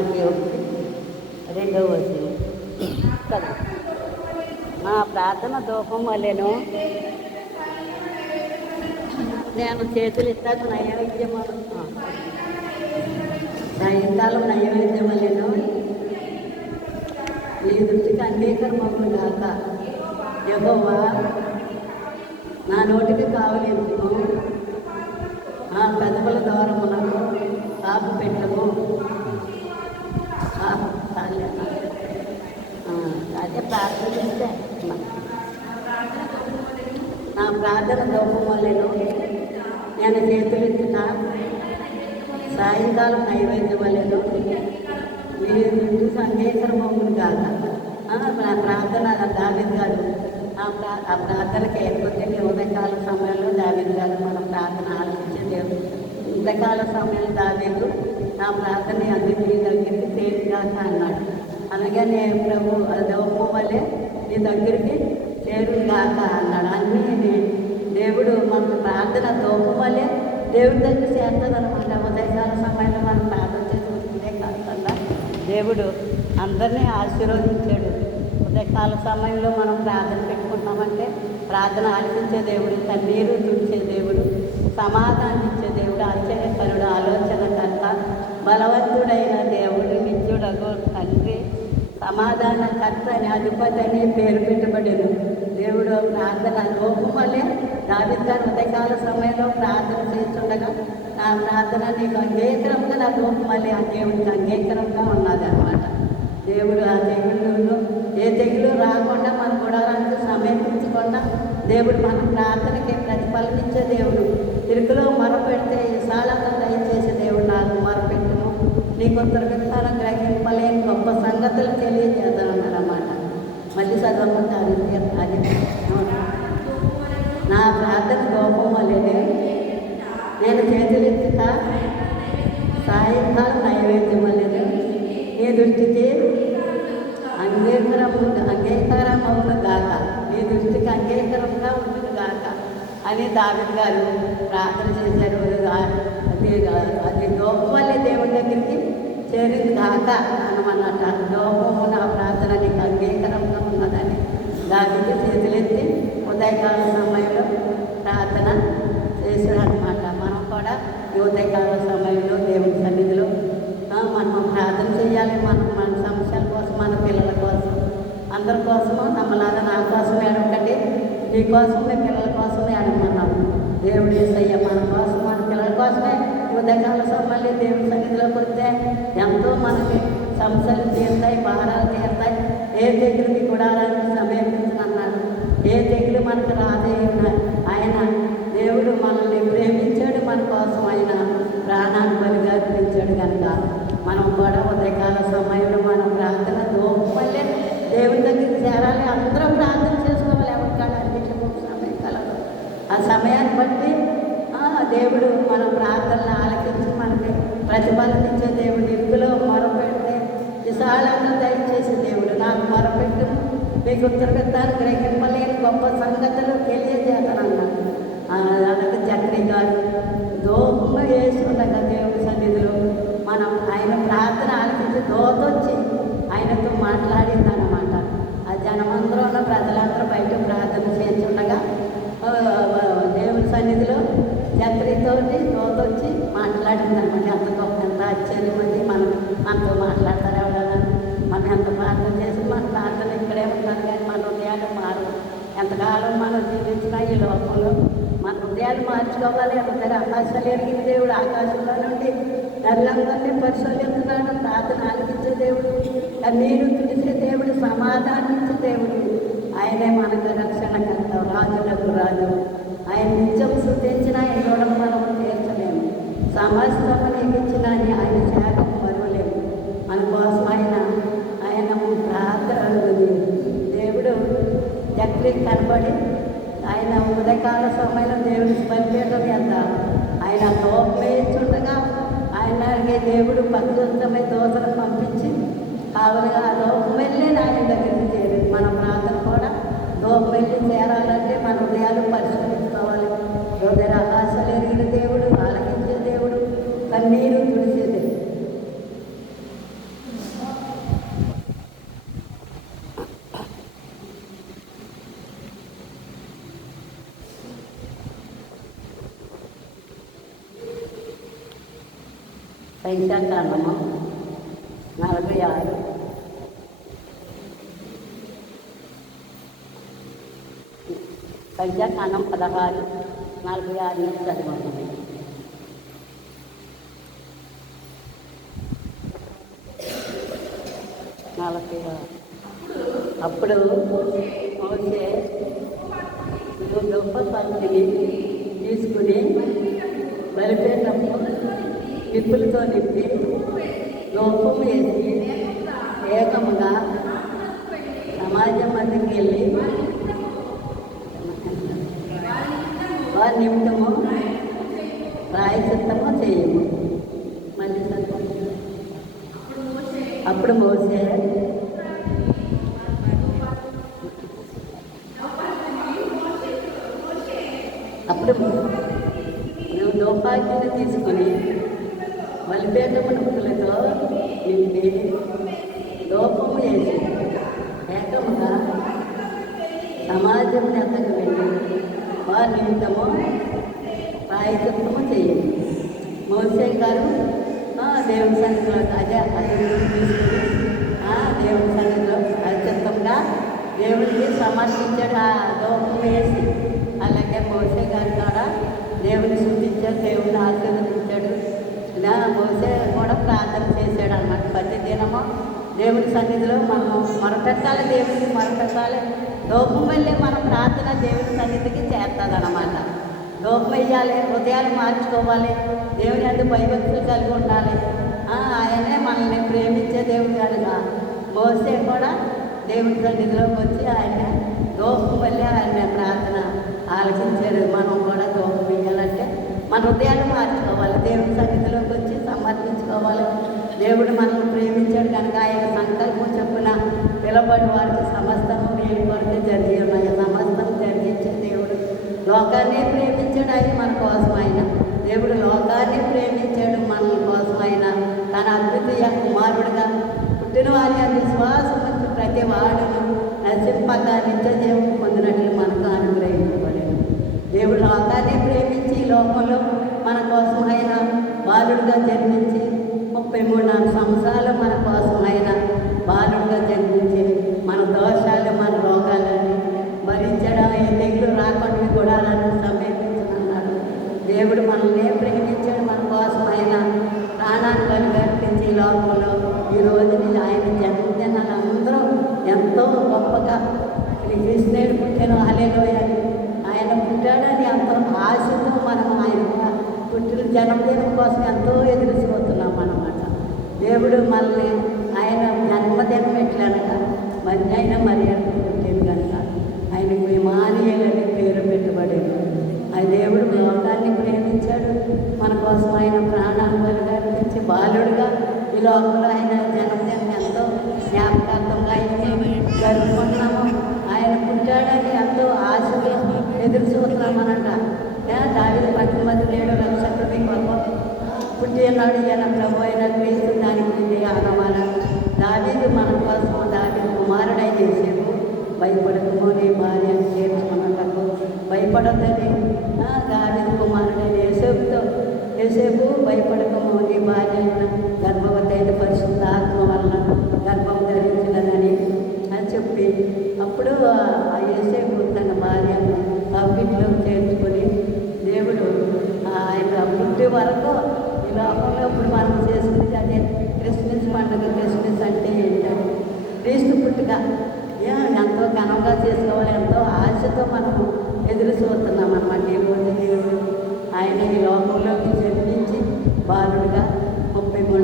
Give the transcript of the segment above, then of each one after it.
నలభై ఒకటి. రెండవ వచనం. కదా నా ప్రార్థన దూపం వల్లేను నేను చేతులు ఇస్తాను నైవేద్యం సాయంకాలం నైవేద్యం వల్లేను నీ దృష్టికి అంగీకరమవును కాక యహోవా నా నోటికి కావలేదు నా పెదవుల ద్వారమునకు కాపు పెట్టము ఆ, చాలే అన్న. ఆ, అదే ప్రార్థన చేస్తే నా ప్రార్థన దోపం నేను చేతులెత్తిన సాయంకాలం నైవేద్యం వల్లేను మీరు ముందు సందేశమవును కాక ఆ, నా ప్రార్థన దావిద్ గారు ఆ ప్రా ఆ ప్రార్థనకి లేకపోతే ఉదయకాల సమయంలో దావిద్ గారు మన ప్రార్థన ఆలోచించలేదు ఉదయకాల సమయంలో దావేదు నా ప్రార్థన మీ దగ్గరికి చేరుగాక అన్నాడు. అలాగే నేను ప్రభు దోపం వల్లే నీ దగ్గరికి చేరుగాక అన్నాడు. అన్నీ నేను దేవుడు మన ప్రార్థన దోపం దేవుడి దగ్గర చేస్తుంది ఉదయకాల సమయంలో మనం ప్రార్థన చేసుకుంటే కాకుండా దేవుడు అందరినీ ఆశీర్వదించాడు. ఉదయకాల సమయంలో మనం ప్రార్థన పెట్టుకుంటామంటే ప్రార్థన ఆలకించే దేవుడు కన్నీరు తుడిచే దేవుడు సమాధానం ఇచ్చే దేవుడు ఆశ్చర్యకరుడు ఆలోచనకర్త బలవంతుడైన దేవుడు నిత్యుడగు తండ్రి సమాధానకర్త అని అధిపతి అని పేరు పెట్టబడింది దేవుడు ప్రార్థన లోపం వల్లే దావిద్ గారు ఉదయకాల సమయంలో ప్రార్థన చేస్తుండగా నా ప్రార్థన నీకు అంగీకరంగా నా లోపం వల్లే ఆ దేవుడికి అంగీకరంగా ఉన్నది అనమాట దేవుడు ఆ తెగులు ఏ తెగులు రాకుండా మన గుడారానికి సమర్పించకుండా దేవుడు మన ప్రార్థనకి ప్రతిఫలం ఇచ్చే దేవుడు ఇరుకులో మొరపెడితే విశాలంగా దయచేసే దేవుడు నాకు మొరపెట్టును నీకు ఉత్తరవిస్తానం గ్రహింపలేని గొప్ప సంగతులు తెలియజేద్దామన్నారన్నమాట మళ్ళీ అది నా ప్రార్థన లోపం అనేది నేను చేతులెత్తుతా సాయంకాలం నైవేద్యం అనేది నీ దృష్టికి అంగీకారం అంగీకారం అవును గాక నీ దృష్టికి అంగీకారంగా ఉంటుంది గాక అని దావిడ్ గారు ప్రార్థన చేశారు అది అది లోపం చేరింది కాక అనమన్నట లోపము నా ప్రార్థన నీకు అంగీకారంగా ఉన్నదని. దానికి చేతులెత్తి ఉదయకాల సమయంలో ప్రార్థన చేశారనమాట మనం కూడా ఈ ఉదయకాల సమయంలో దేవుడి సన్నిధిలో మనం ప్రార్థన చేయాలి. మనం మన సమస్యల కోసం మన పిల్లల కోసం. అందరి కోసము నమ్మలాగా నా కోసం అడగండి నీ కోసం మీ పిల్లల కోసమే అడగమన్నాం దేవుడు ఏసయ్య మన కోసం మన పిల్లల కోసమే ఉదయకాల సమయంలో దేవుని సన్నిధిలోకి వస్తే ఎంతో మనకి సమస్యలు తీరుతాయి భారాలు తీరుతాయి. ఏ దగ్గరికి కూడా సమర్పించనన్నాడు ఏ దగ్గర మనకు రాదే ఆయన దేవుడు మనల్ని ప్రేమించాడు మన కోసం ఆయన ప్రాణాన్ని బలిగా అర్పించాడు కనుక మనం కూడా ఉదయకాల సమయంలో మనం ప్రార్థన దోపల్లే దేవుని దగ్గరికి చేరాలి. అందరం ప్రార్థన చేసుకోవాలి. ఎవరికాడ అన్నింటికి సమయం కలదు. ఆ సమయాన్ని బట్టి దేవుడు మన ప్రార్థనలు ఆలకించి మనకి ప్రతిఫలం దేవుడు. ఇరుకులో మొరపెడితే విశాలంగా దయచేసే దేవుడు. నాకు మొరపెట్టు. మీకు ఉత్తరపెత్తాను గ్రహింపలేని గొప్ప సంగతులు తెలియజేతానన్నాడు అలాగే చక్రి గారు. దోపంగా వేసుకున్నాక దేవుడి సన్నిధిలో మనం ఆయన ప్రార్థన ఆలకించి దోతొచ్చి ఆయనతో మాట్లాడిందన్నమాట. ఆ జనమందరం ఉన్న ప్రజలందరూ బయట ప్రార్థన చేయాలి ఆ, ఆ, దేవుడి సన్నిధిలో లోపల వచ్చి మాట్లాడింది మాట్లాడిందనమాట. ఎంత గొప్ప ఎంత ఆశ్చర్యం ఉంది మనం మనతో మాట్లాడతారు ఎవరైనా? మనం ఎంత ప్రార్థన చేసి మన ప్రార్థన ఇక్కడే ఉంటారు కానీ మన హృదయాలు మారు ఎంతకాలం మనం జీవించినా ఈ లోకంలో మన హృదయాలు మార్చుకోవాలి అంటారు ఆకాశాలు ఎరిగిన దేవుడు ఆకాశంలో నుండి నల్లందరినీ పరిశోధిస్తున్నాడు. ప్రార్థన ఆలకించే దేవుడు కన్నీరు తుడిచే దేవుడు సమాధానం ఇచ్చే దేవుడు. ఆయనే మనకు రక్షణకర్త రాజులకు రాజు. ఆయన నిత్యం శృతించిన ఎన్నోడ సమస్తము ఇచ్చిన ఆయన శాఖం మరువలేము మన కోసం ఆయన ఆయన ప్రార్థన దేవుడు చక్రి కనబడి ఆయన ఉదయకాల సమయంలో దేవుని బలిపీఠం ఎంత? ఆయన లోపేస్తుండగా ఆయన దేవుడు పరిశుద్ధమై దోసలు పంపించి కావునగా ఆ లోపం వెళ్ళి ఆయన దగ్గరికి చేరి మన ప్రార్థన కూడా లోపం వెళ్ళి చేరాలంటే మన హృదయాలు పరిశీలించుకోవాలి హృదయ ఆశలు ఎరిగిన దేవుడు ఆలకించే దేవుడు కన్నీరు తుడిచే దేవుడు పంచాకాండము నలభై ఆరు. పంచాకాండం పదహారు నలభై ఆరు నుంచి చదవండి నలభై ఆరు. అప్పుడు మోసే గొప్ప పంక్తిని తీసుకుని బలిపేటప్పుడు నిప్పులతో నింపి లోపం వేసి ఏకముగా సమాజం మధ్యకి వెళ్ళి వారి నిమిత్తము ప్రాయచిత్తము చేయము మళ్ళీ చదవండి. అప్పుడు మోసే అప్పుడు నువ్వు దౌపాగ్యత తీసుకొని బలిపేటమున పులతో నింపి లోపము వేసి ఏకముగా సమాజం ఎంతకు వెళ్ళి వారి నిమిత్తము ప్రాయచిత్తము చేయండి మోసే గారు ఆ, దేవుని సన్నిధిలో అదే అది తీసుకుని ఆ, దేవుని సన్నిధిలో అత్యంతంగా దేవుడికి సమర్పించాడు ఆ లోపం వేసి అలాగే మోసే గారు కూడా దేవుని సూచించారు దేవుని ఆశీర్వదించారు. ప్రార్థన చేశాడు అన్నమాట ప్రతి దినము దేవుని సన్నిధిలో మనం మొరపెట్టాలి దేవునికి మొరపెట్టాలి. లోపం వెళ్ళే మన ప్రార్థన దేవుని సన్నిధికి చేస్తుంది అన్నమాట లోపం వేయాలి హృదయాలు మార్చుకోవాలి దేవుని అందు భయభక్తులు కలిగి ఉండాలి. ఆయనే మనల్ని ప్రేమించే దేవుడు కనుక మోసే కూడా దేవుని సన్నిధిలోకి వచ్చి ఆయన దోపం వెళ్ళి ఆయన ప్రార్థన ఆలకించాడు మనం కూడా దోపం వేయాలంటే మన హృదయాలు మార్చుకోవాలి. దేవుని సన్నిధిలోకి వచ్చి సమర్పించుకోవాలి దేవుడు మనల్ని ప్రేమించాడు కనుక ఆయన సంకల్పం చెప్పున పిలబడి వారికి సమస్తము మేలు కొరకు జరిగి ఉన్నాయి సమస్తం జరిగించే దేవుడు. లోకాన్ని ప్రేమించాడు ఆయన మన కోసం ఆయన. దేవుడు లోకాన్ని ప్రేమించాడు మన కోసం ఆయన. తన అద్వితీయ కుమారుడుగా పుట్టిన వారి విశ్వాసం వచ్చి ప్రతి వాడును నశింపక నిత్య దేవుడు పొందినట్లు మనకు అనుగ్రహించబడింది దేవుడు లోకాన్ని ప్రేమించి ఈ లోకంలో మన కోసం ఆయన బాలుడుగా జన్మించి ముప్పై మూడు నాలుగు సంవత్సరాలు మన కోసం ఆయన బాలుడుగా జన్మించి మన దోషాలు మన రోగాలని భరించడం ఏ తెగులు రాకుండా కూడా సమర్పించమన్నాడు దేవుడు మనల్ని ప్రేమించాడు. మన కోసం ఆయన ప్రాణాన్ని కనుగర్పించి ఈ లోకంలో ఈ రోజుని ఆయన జన్మదినాలు అందరూ ఎంతో గొప్పగా శ్రీ కృష్ణుడు పుట్టిన అలేలోయని ఆయన పుట్టాడని ఎంతో ఆశతో మనం ఆయన పుట్టిన జన్మదినం కోసం ఎంతో ఎదురు చూద్దాం దేవుడు మనల్ని ఆయన జన్మదినం ఎట్లనగా? మరి ఆయన మర్యాద పుట్టింది కనుక. ఆయనకు విమానీయులని పేరు పెట్టబడేది. ఆ దేవుడు లోకాన్ని ప్రేమించాడు. మన కోసం ఆయన ప్రాణాలు బలిగర్పించి బాలుడుగా ఈ లోకంలో ఆయన జన్మదినం ఎంతో జ్ఞాపకార్థంగా ఆయన జరుపుకుంటున్నాము. ఆయన పుట్టాడని ఎంతో ఆశగా ఎదురు చూస్తున్నామనట. దావిది పట్టుమతి లేడు నక్షత్రం పుట్టి ఉన్నాడు ప్రభు అయిన క్రీస్తు దానికి దావీదు మన కోసం దావీదు కుమారుడై చేసేపు భయపడకము నీ భార్య చేర్చుకున్నటకు భయపడద్దని దావీదు కుమారుడైన యేసేపుతో యేసేపు భయపడకము నీ భార్య అయిన గర్భవతి అయిన పరిశుద్ధ ఆత్మ వలన గర్భం ధరించినదని అని చెప్పి అప్పుడు ఆ యేసేపు తన భార్య కవ్విట్లో చేర్చుకొని దేవుడు ఆయన పుట్టి వరకు ఈ లోకంలో ఇప్పుడు మనం చేసుకునేది అదే క్రిస్మస్ పండుగ క్రిస్మస్ అంటే ఏంటంటే క్రీస్తు పుట్టుక. ఏ, ఎంతో ఘనంగా చేసుకోవాలి ఎంతో ఆశతో మనము ఎదురు చూస్తున్నాం అన్నమాట ఈ రోజు దేవుడు. ఆయన ఈ లోకంలోకి జన్మించి బాలుడుగా ముప్పై మూడు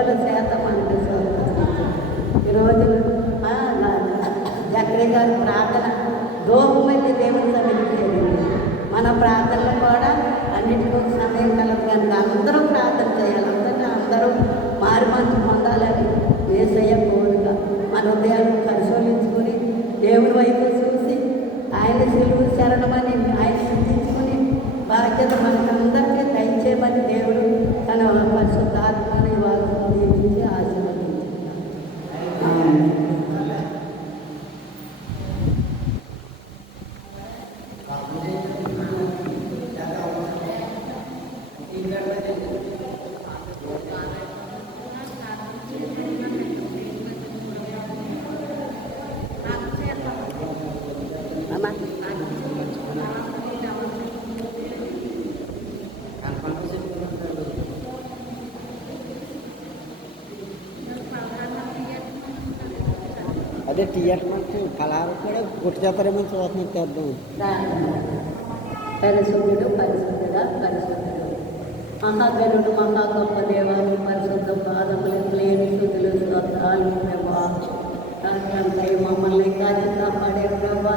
ఎవరి శాతం అనిపిస్తుంది ఈరోజు జక్రి ప్రార్థన దోహమైతే దేవుని సమీపించేది. మన ప్రార్థనలు కూడా అన్నింటికో సమయం కలదు కనుక అందరూ ప్రార్థన చేయాలి. అందరినీ అందరూ మారు మంచి పొందాలని వేసయ్య కోరిక మన ఉదయాన్ని పరిశోధించుకొని దేవుడి వైపు చూసి ఆయన సిలువు శరణమని ఆయన చింతించుకుని బాధ్యత మనకందరికీ దయచేయమని దేవుడు తన పరిశుద్ధాత్మ అదే టీఆర్ మంచి ఫలాలు కూడా గుర్తు చేస్తారేమో చూస్తున్నాం చేద్దాం. పరిశుద్ధుడు పరిశుద్ధుడ పరిశుద్ధుడు. మహాగణుడు మహా గొప్ప దేవాలు పరిశుద్ధ పాదములు లేని శుద్ధులు స్తోత్రాలు ప్రభా మమ్మల్ని కాదు కాపాడే ప్రభా